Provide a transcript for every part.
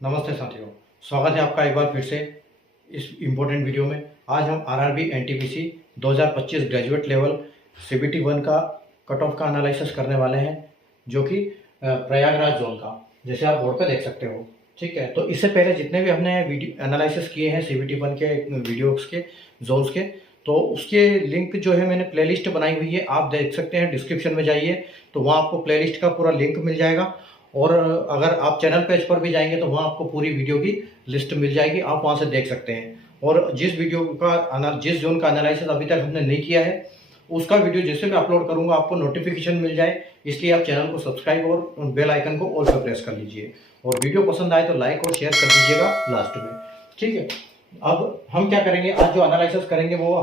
नमस्ते साथियों, स्वागत है आपका एक बार फिर से इस इम्पोर्टेंट वीडियो में। आज हम RRB NTPC 2025 graduate level CBT 1 का कट ऑफ का एनालिसिस करने वाले हैं, जो कि प्रयागराज जोन का, जैसे आप बोर्ड पे देख सकते हो। ठीक है, तो इससे पहले जितने भी हमने वीडियो एनालिसिस किए हैं सीबीटी 1 के वीडियोस के जोन्स के, तो उसके लिंक जो है मैंने प्लेलिस्ट बनाई हुई है, आप देख सकते हैं। डिस्क्रिप्शन में जाइए तो वहाँ आपको प्लेलिस्ट का पूरा लिंक मिल जाएगा, और अगर आप चैनल पेज पर भी जाएंगे तो वहाँ आपको पूरी वीडियो की लिस्ट मिल जाएगी, आप वहाँ से देख सकते हैं। और जिस जोन का एनालिसिस अभी तक हमने नहीं किया है, उसका वीडियो जैसे मैं अपलोड करूँगा आपको नोटिफिकेशन मिल जाए, इसलिए आप चैनल को सब्सक्राइब और बेल आइकन को ऑल पर प्रेस कर लीजिए। और वीडियो पसंद आए तो लाइक और शेयर कर दीजिएगा लास्ट में। ठीक है, अब हम क्या करेंगे, आज जो एनालिसिस करेंगे वो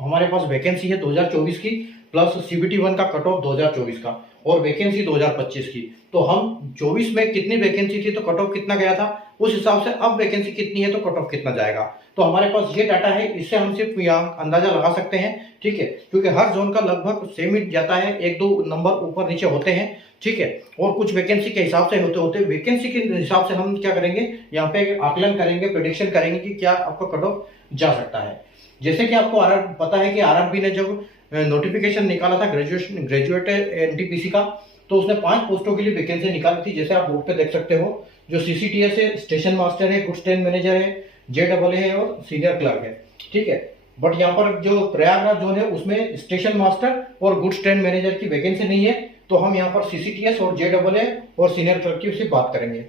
हमारे पास वैकेंसी है 2024 की, प्लस सीबीटी 1 का कट ऑफ 2024 का, और वैकेंसी 2025 की। तो हम 24 में कितनी वैकेंसी थी तो कट ऑफ कितना गया था, उस हिसाब से अब वैकेंसी कितनी है तो कट ऑफ कितना जाएगा। तो हमारे पास ये डाटा है, इससे हम सिर्फ यहाँ अंदाजा लगा सकते हैं। ठीक है, क्योंकि हर जोन का लगभग सेम ही जाता है, एक दो नंबर ऊपर नीचे होते हैं। ठीक है, और कुछ वैकेंसी के हिसाब से होते वैकेंसी के हिसाब से हम क्या करेंगे, यहाँ पे आकलन करेंगे, प्रेडिक्शन करेंगे कि क्या आपका कट ऑफ जा सकता है। जैसे कि आपको पता है कि आरआरबी ने जब नोटिफिकेशन निकाला था ग्रेजुएट एनटीपीसी का, तो उसने 5 पोस्टों के लिए वैकेंसी निकाली थी, जैसे आप बोर्ड पे देख सकते हो। जो सीसीटीएस है, स्टेशन मास्टर है, गुड्स ट्रेन मैनेजर है, जेडबल है और सीनियर क्लर्क है। ठीक है, बट यहाँ पर जो प्रयागराज जोन है उसमें स्टेशन मास्टर और गुड्स ट्रेन मैनेजर की वैकेंसी नहीं है, तो हम यहाँ पर सीसीटीएस और जेडबल और सीनियर क्लर्क की सिर्फ बात करेंगे।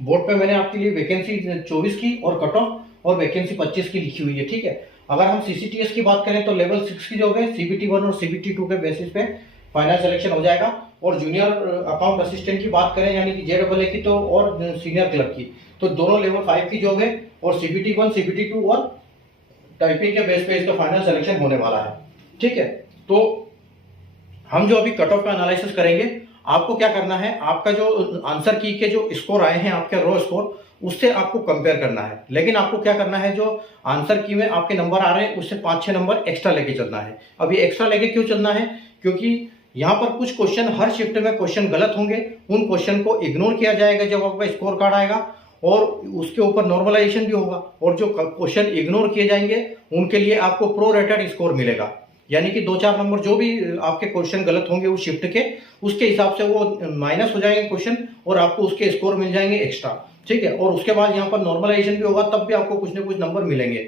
बोर्ड पे मैंने आपके लिए वैकेंसी 24 की और कट ऑफ और वैकेंसी 25 की लिखी हुई है। ठीक है, अगर हम सीसीटीएस की बात करें तो लेवल 6 की जो है सीबीटी 1 और सीबीटी 2 के बेसिस पे फाइनल सिलेक्शन हो जाएगा। और जूनियर अकाउंट असिस्टेंट की बात करें यानी कि जेडबल की तो और सीनियर क्लर्क की, तो दोनों लेवल 5 की जॉब है, और सीबीटी 1 सीबीटी 2 और टाइपिंग के बेस पे इसका फाइनल सिलेक्शन होने वाला है। ठीक है, तो हम जो अभी कट ऑफ का एनालिसिस करेंगे, आपको क्या करना है, आपका जो आंसर की के जो स्कोर आए हैं आपके रो स्कोर, उससे आपको कंपेयर करना है। लेकिन आपको क्या करना है, जो आंसर की में आपके नंबर आ रहे हैं उससे 5-6 नंबर एक्स्ट्रा लेके चलना है। अब ये एक्स्ट्रा लेके क्यों चलना है, क्योंकि यहाँ पर कुछ क्वेश्चन हर शिफ्ट में क्वेश्चन गलत होंगे, उन क्वेश्चन को इग्नोर किया जाएगा जब आपका स्कोर कार्ड आएगा, और उसके ऊपर नॉर्मलाइजेशन भी होगा। और जो क्वेश्चन इग्नोर किए जाएंगे उनके लिए आपको प्रो रेटेड स्कोर मिलेगा, यानी कि 2-4 नंबर जो भी आपके क्वेश्चन गलत होंगे उस शिफ्ट के, उसके हिसाब से वो माइनस हो जाएंगे क्वेश्चन, और आपको उसके स्कोर मिल जाएंगे एक्स्ट्रा। ठीक है, और उसके बाद यहाँ पर नॉर्मलाइजेशन भी होगा, तब भी आपको कुछ ना कुछ नंबर मिलेंगे।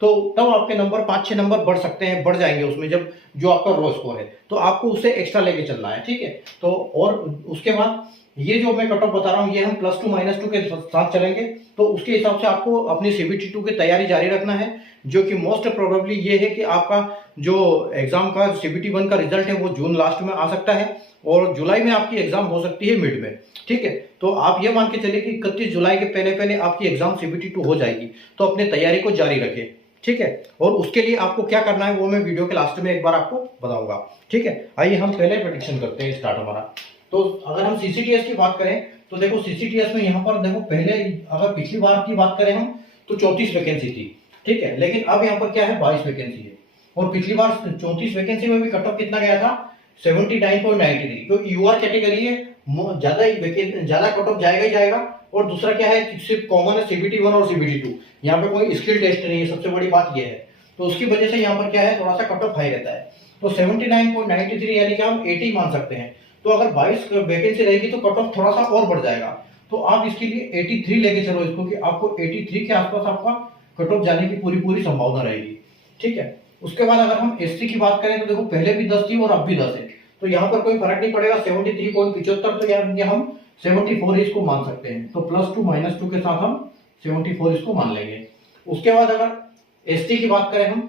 तो तब आपके नंबर 5-6 नंबर बढ़ सकते हैं, बढ़ जाएंगे उसमें, जब जो आपका रो स्कोर है, तो आपको उसे एक्स्ट्रा लेके चलना है। ठीक है, तो और उसके बाद ये जो मैं कट ऑफ बता रहा हूँ, ये हम +2 -2 के साथ चलेंगे। तो उसके हिसाब से आपको अपनी सीबीटी 2 की तैयारी जारी रखना है, जो कि मोस्ट प्रोबेबली ये है कि आपका जो एग्जाम का सीबीटी 1 का रिजल्ट है वो जून लास्ट में आ सकता है, और जुलाई में आपकी एग्जाम हो सकती है मिड में। ठीक है, तो आप ये मान के चलिए कि 31 जुलाई के पहले पहले आपकी एग्जाम सीबीटी 2 हो जाएगी, तो अपनी तैयारी को जारी रखें। ठीक है, और उसके लिए आपको क्या करना है वो मैं वीडियो के लास्ट में एक बार आपको बताऊंगा। ठीक है, आइए हम पहले प्रेडिक्शन करते हैं, स्टार्ट हमारा। तो अगर हम सीसीटीएस की बात करें तो देखो सीसीटीएस में यहाँ पर देखो, पहले अगर पिछली बार की बात करें हम तो 34 वैकेंसी थी। ठीक है, लेकिन अब यहाँ पर क्या है, 22 वैकेंसी है। और पिछली बार 34 वैकेंसी में भी कट ऑफ कितना गया था, 79.93। तो यूआर कैटेगरी है, ज्यादा कट ऑफ जाएगा ही जाएगा। और दूसरा क्या है, सिर्फ कॉमन है सीबीटी 1 और सीबीटी 2, यहाँ पे कोई स्किल टेस्ट नहीं है, सबसे बड़ी बात यह है। तो उसकी वजह से यहाँ पर क्या है, थोड़ा सा कट ऑफ हाई रहता है। तो 79.93 यानी कि हम 80 मान सकते हैं। तो अगर 22 वैकेंसी रहेगी तो कट ऑफ थोड़ा सा और बढ़ जाएगा। तो आप इसके लिए 83 लेके चलो इसको, कि आपको 83 के आसपास आपका कट ऑफ जाने की पूरी संभावना रहेगी। ठीक है, उसके बाद अगर हम एससी की बात करें तो देखो, पहले भी 10 थी और अब भी 10 है, तो यहाँ पर कोई फर्क नहीं पड़ेगा। 73.75, तो यानी हम 74 इसको मान सकते हैं। तो +2 -2 के साथ हम 74 इसको मान लेंगे। उसके बाद अगर एसटी की बात करें हम,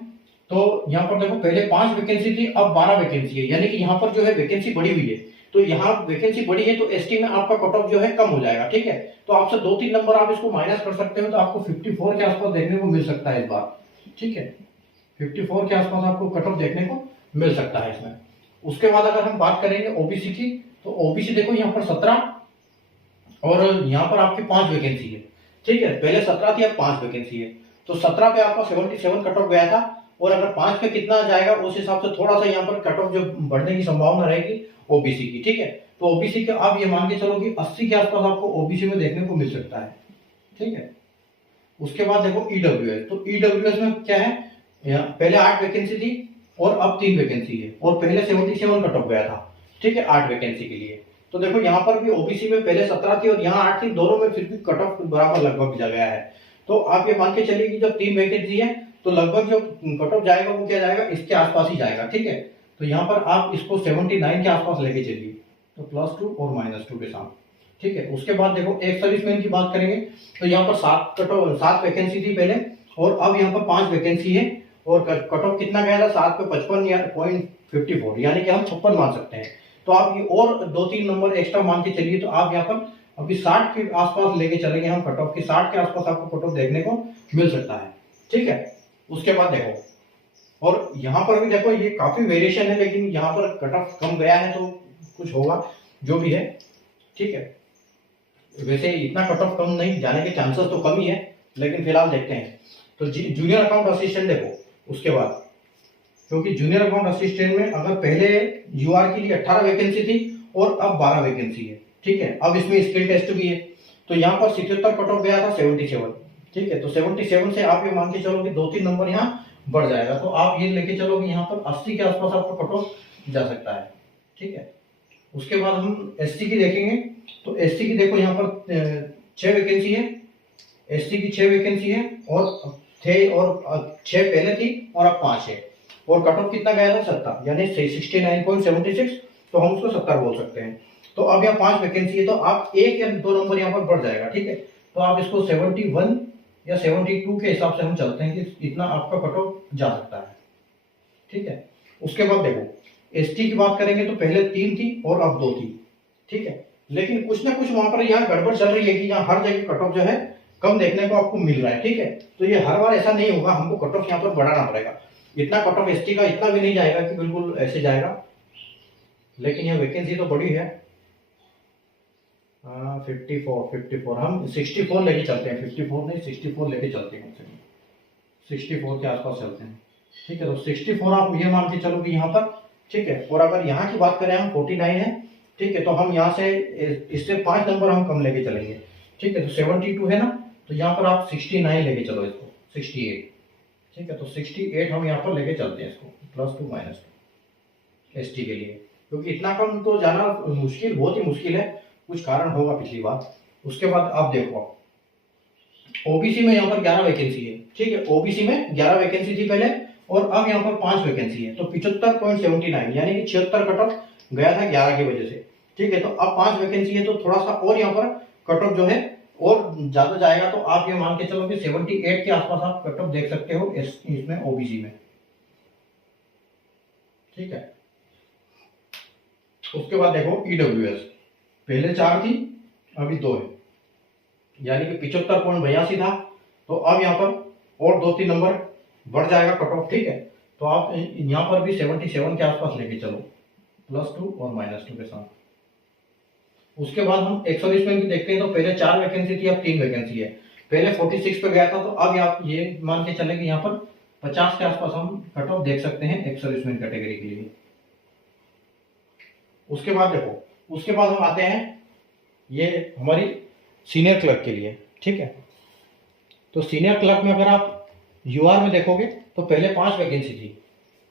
तो यहाँ पर देखो पहले 5 वैकेंसी थी, अब 12 वैकेंसी है, यानी कि यहाँ पर जो है वैकेंसी बढ़ी हुई है। तो यहाँ वैकेंसी बढ़ी है तो एसटी में आपका कट ऑफ जो है कम हो जाएगा। ठीक है, तो आपसे 2-3 नंबर आप इसको माइनस कर सकते हो, तो आपको 54 के आसपास देखने को मिल सकता है इस बार। ठीक है, 54 के आसपास आपको कट ऑफ देखने को मिल सकता है इसमें। उसके बाद अगर हम बात करेंगे ओबीसी की, तो ओबीसी देखो यहाँ पर 17 और यहाँ पर आपकी 5 वैकेंसी है। ठीक है, पहले 17 थी, अब 5 वैकेंसी है। तो 17 पे आपका 77 कट ऑफ गया था, और अगर 5 पे कितना जाएगा उस हिसाब से थोड़ा सा यहाँ पर कट ऑफ जो बढ़ने की संभावना रहेगी। ओबीसी की, ठीक है। तो ओबीसी के आप ये मान के चलो कि 80 के आसपास आपको ओबीसी में देखने को मिल सकता है, ठीक है। उसके बाद देखो ईडब्ल्यूएस, तो ईडब्ल्यूएस में क्या है, यहाँ पहले 8 वैकेंसी थी और अब 3 वैकेंसी है, और पहले 77 कट ऑफ गया था, ठीक है, 8 वैकेंसी के लिए। तो देखो यहाँ पर भी ओबीसी में पहले 17 थी और यहाँ 8 थी, दोनों में फिर भी कट ऑफ बराबर लगभग जा गया है। तो आप ये मान के चलिए कि जब 3 वैकेंसी है तो लगभग जो कट ऑफ जाएगा वो क्या जाएगा, इसके आसपास ही जाएगा, ठीक है। तो यहाँ पर आप इसको 79 के आसपास लेके चलिए, तो +2 और -2 के साथ, ठीक है। उसके बाद देखो एक सर्विसमैन की बात करेंगे, तो यहाँ पर 7 वैकेंसी थी पहले, और अब यहाँ पर 5 वैकेंसी है, और कट ऑफ कितना गया था, 7 पे 55 या .54, यानी कि हम 56 मान सकते हैं। तो आप ये और 2-3 नंबर एक्स्ट्रा मान के चलिए, तो आप यहाँ पर अभी 60 के आसपास लेके चलेंगे हम कट ऑफ की, 60 के आसपास आपको कट ऑफ देखने को मिल सकता है, ठीक है। उसके बाद देखो, और यहाँ पर भी देखो ये काफी वेरिएशन है, लेकिन यहाँ पर कट ऑफ कम गया है तो कुछ होगा जो भी है, ठीक है। वैसे इतना कट ऑफ कम नहीं जाने के चांसेस तो कम ही है, लेकिन फिलहाल देखते हैं। तो जूनियर अकाउंट असिस्टेंट देखो, उसके बाद क्योंकि जूनियर अकाउंट असिस्टेंट में अगर पहले यूआर के लिए 18 वैकेंसी थी और अब 12 वैकेंसी है, ठीक है। अब इसमें स्किल टेस्ट भी है, तो यहाँ पर 77 कट ऑफ गया था 77, ठीक है। तो 77 से आप ये मान के चलो कि 2-3 नंबर यहाँ बढ़ जाएगा, तो आप ये लेके चलो कि यहाँ पर 80 के आसपास आपको कट ऑफ जा सकता है, ठीक है। उसके बाद हम एसटी की देखेंगे, तो एसटी की देखो यहाँ पर 6 वैकेंसी है, एसटी की 6 वैकेंसी है, और थे और 6 पहले थी और अब 5 है, और कट ऑफ कितना गया था 70, यानी 69.76, तो हम उसको 70 बोल सकते हैं। तो अब यहाँ 5 वैकेंसी है, तो आप 1 या 2 नंबर यहाँ पर बढ़ जाएगा, ठीक है। तो आप इसको 71 या 72 के हिसाब से हम चलते हैं कि इतना आपका कट ऑफ जा सकता है, ठीक है। उसके बाद देखो एसटी की बात करेंगे, तो पहले 3 थी और अब 2 थी, ठीक है। लेकिन कुछ ना कुछ वहां पर यहाँ गड़बड़ चल रही है कि यहाँ हर जगह कट ऑफ जो है कम देखने को आपको मिल रहा है, ठीक है। तो ये हर बार ऐसा नहीं होगा, हमको कट ऑफ यहाँ पर बढ़ाना पड़ेगा। इतना कट ऑफ एसटी का इतना भी नहीं जाएगा कि बिल्कुल ऐसे जाएगा, लेकिन यह वैकेंसी तो बड़ी है। 54 हम 64 लेके चलते हैं, 54 नहीं 64 लेके चलते हैं, 64 के आसपास चलते हैं, ठीक है। तो 64 आप ये मान के चलो कि यहाँ पर, ठीक है। और अगर यहाँ की बात करें हम 49 है, ठीक है। तो हम यहाँ से इससे 5 नंबर हम कम लेके चलेंगे, ठीक है। तो 72 है ना, तो यहाँ पर आप 69 लेके चलो इसको, 68, ठीक है। तो 68 हम यहाँ पर लेके चलते हैं इसको, +2 -2 एसटी के लिए, क्योंकि इतना कम तो जाना मुश्किल, बहुत ही मुश्किल है, कुछ कारण होगा पिछली बार। उसके बाद आप देखो ओबीसी में यहाँ पर 11 वैकेंसी है, ठीक है। ओबीसी में 11 वैकेंसी थी पहले, और अब यहाँ पर 5 वैकेंसी है, तो 75.79, यानी कि 76 कट ऑफ गया था 11 की वजह से, ठीक है। तो अब 5 वैकेंसी है, तो थोड़ा सा और यहाँ पर कट ऑफ जो है और ज्यादा जाएगा, तो आप ये मान के चलो कि 78 के आसपास आप कट ऑफ देख सकते हो इसमें ओबीसी में, ठीक है। उसके बाद देखो ईडब्ल्यूएस, पहले 4 थी अभी 2 है, यानी कि 75.82 था, तो अब यहाँ पर और 2-3 नंबर बढ़ जाएगा कट ऑफ, ठीक है। तो आप यहाँ पर भी 77 के आसपास लेके चलो, +2 और -2 के साथ। उसके बाद हम एक सर्विसमैन की देखते हैं, तो पहले 4 वैकेंसी थी, अब 3 वैकेंसी है। पहले 46 पे गया था, तो अब आप ये मान के चले कि यहाँ पर 50 के आसपास हम कट ऑफ देख सकते हैं एक सर्विसमैन कैटेगरी के लिए। उसके बाद देखो, उसके बाद हम आते हैं ये हमारी सीनियर क्लर्क के लिए, ठीक है। तो सीनियर क्लर्क में अगर आप यूआर में देखोगे, तो पहले 5 वैकेंसी थी,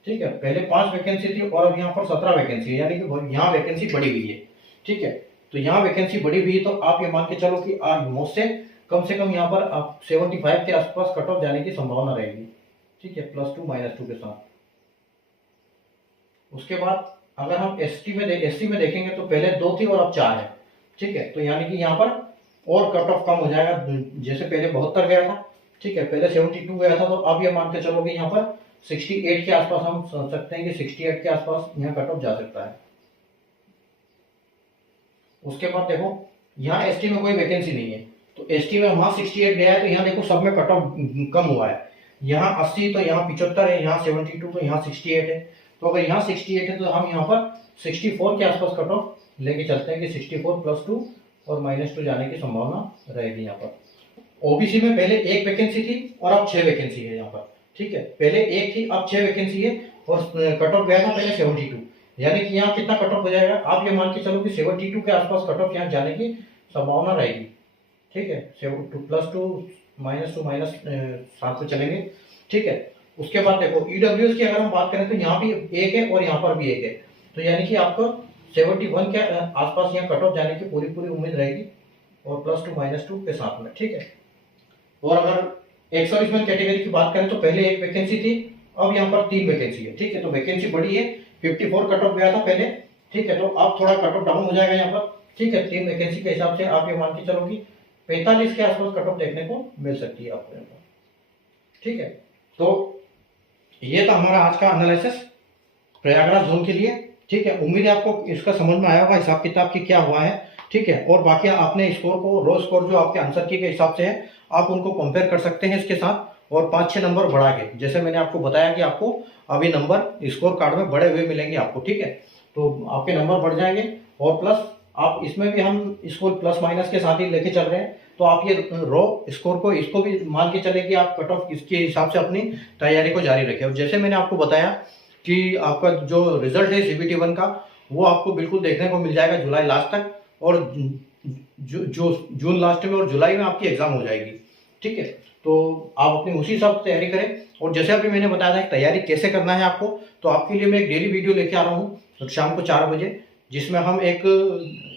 ठीक है। पहले 5 वैकेंसी थी और अब यहाँ पर 17 वैकेंसी है, यानी कि यहाँ वैकेंसी बढ़ी हुई है, ठीक है। तो यहाँ वैकेंसी बढ़ी हुई है, तो आप ये मान के चलो कि आज मुझसे कम से कम यहाँ पर आप 75 के आसपास कट ऑफ जाने की संभावना रहेगी, ठीक है, +2 -2 के साथ। उसके बाद अगर हम एसटी में देखेंगे, तो पहले 2 थी और अब 4 है, ठीक है। तो यानी कि यहाँ पर और कट ऑफ कम हो जाएगा, जैसे पहले 72 गया था, ठीक है, पहले 72 गया था, तो अब ये मान के चलो कि यहाँ पर 68 के आसपास हम समझ सकते हैं कि 68 के आसपास यहाँ कट ऑफ जा सकता है। उसके बाद देखो यहाँ एसटी में कोई वैकेंसी नहीं है, तो एसटी में वहां 68 गया है, तो यहाँ देखो सब में कट ऑफ कम हुआ है, यहाँ 80, तो यहाँ 75 है, यहाँ 72, तो यहाँ 68 है। तो अगर यहाँ 68 है, तो हम यहाँ पर 64 के आसपास कट ऑफ लेके चलते हैं कि 64 +2 और -2 जाने की संभावना रहेगी यहाँ पर। ओबीसी में पहले 1 वैकेंसी थी और अब 6 वैकेंसी है यहाँ पर, ठीक है। पहले 1 थी, अब 6 वैकेंसी है, और कट ऑफ गया था पहले 72, यानी कि यहाँ कितना कट ऑफ हो जाएगा, आप ये मान के चलो कि 72 के आसपास कट ऑफ यहाँ जाने की संभावना रहेगी। ठीक है, +2 माइनस साथ में चलेंगे। ठीक है, उसके बाद देखो EWS की अगर हम बात करें तो यहाँ भी एक है और यहाँ पर भी एक है, तो यानी कि आपको 71 के आसपास यहाँ कट ऑफ जाने की पूरी पूरी उम्मीद रहेगी, और +2 के साथ में। ठीक है, और अगर एक्स सर्विसमैन कैटेगरी की बात करें तो पहले एक वैकेंसी थी, अब यहाँ पर 3 वैकेंसी है। ठीक है, तो वैकेंसी बढ़ी है, 54 कट ऑफ गया था पहले। ठीक है, तो अब थोड़ा कट ऑफ डाउन हो जाएगा यहाँ पर। ठीक है, 3 वैकेंसी के हिसाब से आप ये मान के चलो कि 45 के आसपास कट ऑफ देखने को मिल सकती है आपको यहाँ पर। ठीक है, तो ये था हमारा आज का एनालिसिस प्रयागराज जोन के लिए। ठीक है, उम्मीद है आपको इसका समझ में आया होगा हिसाब किताब की क्या हुआ है। ठीक है, और बाकी आपने स्कोर को रो स्कोर जो आपके आंसर की के हिसाब से है आप उनको कंपेयर कर सकते हैं इसके साथ, और 5-6 नंबर बढ़ा के, जैसे मैंने आपको बताया कि आपको अभी नंबर स्कोर कार्ड में बढ़े हुए मिलेंगे आपको। ठीक है, तो आपके नंबर बढ़ जाएंगे, और प्लस आप इसमें भी हम स्कोर प्लस माइनस के साथ ही लेके चल रहे हैं, तो आप ये रो स्कोर को इसको भी मान के चले कि आप कट ऑफ इसके हिसाब से अपनी तैयारी को जारी रखें। और जैसे मैंने आपको बताया कि आपका जो रिजल्ट है CBT 1 का, वो आपको बिल्कुल देखने को मिल जाएगा जुलाई लास्ट तक, और जो जून लास्ट में और जुलाई में आपकी एग्जाम हो जाएगी। ठीक है, तो आप अपनी उसी हिसाब से तैयारी करें। और जैसे अभी मैंने बताया था कि तैयारी कैसे करना है आपको, तो आपके लिए मैं एक डेली वीडियो लेके आ रहा हूँ तो शाम को 4 बजे, जिसमें हम एक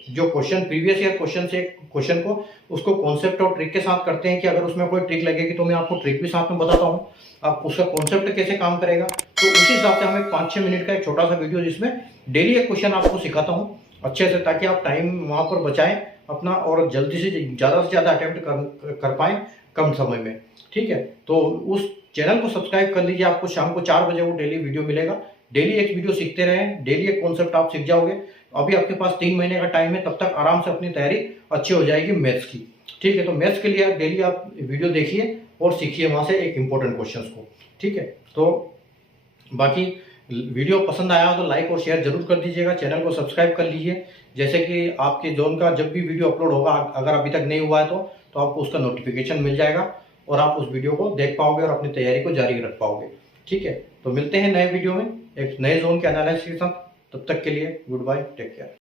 जो क्वेश्चन प्रीवियस ईयर क्वेश्चन से क्वेश्चन को उसको कॉन्सेप्ट और ट्रिक के साथ करते हैं, कि अगर उसमें कोई ट्रिक लगेगी तो मैं आपको ट्रिक भी साथ में बताता हूँ, आप उसका कॉन्सेप्ट कैसे काम करेगा। तो उसी हिसाब से हम एक 5-6 मिनट का एक छोटा सा वीडियो जिसमें डेली एक क्वेश्चन आपको सिखाता हूँ अच्छे से, ताकि आप टाइम वहाँ पर बचाएं अपना, और जल्दी से ज़्यादा अटेम्प्ट कर पाएँ कम समय में। ठीक है, तो उस चैनल को सब्सक्राइब कर लीजिए, आपको शाम को 4 बजे वो डेली वीडियो मिलेगा। डेली एक वीडियो सीखते रहें, डेली एक कॉन्सेप्ट आप सीख जाओगे। अभी आपके पास 3 महीने का टाइम है, तब तक आराम से अपनी तैयारी अच्छी हो जाएगी मैथ्स की। ठीक है, तो मैथ्स के लिए डेली आप वीडियो देखिए और सीखिए वहाँ से एक इंपॉर्टेंट क्वेश्चन को। ठीक है, तो बाकी वीडियो पसंद आया हो तो लाइक और शेयर जरूर कर दीजिएगा, चैनल को सब्सक्राइब कर लीजिए, जैसे कि आपके जोन का जब भी वीडियो अपलोड होगा, अगर अभी तक नहीं हुआ है तो आपको उसका नोटिफिकेशन मिल जाएगा, और आप उस वीडियो को देख पाओगे और अपनी तैयारी को जारी रख पाओगे। ठीक है, तो मिलते हैं नए वीडियो में एक नए जोन के एनालिसिस के साथ। तब तक के लिए गुड बाय, टेक केयर।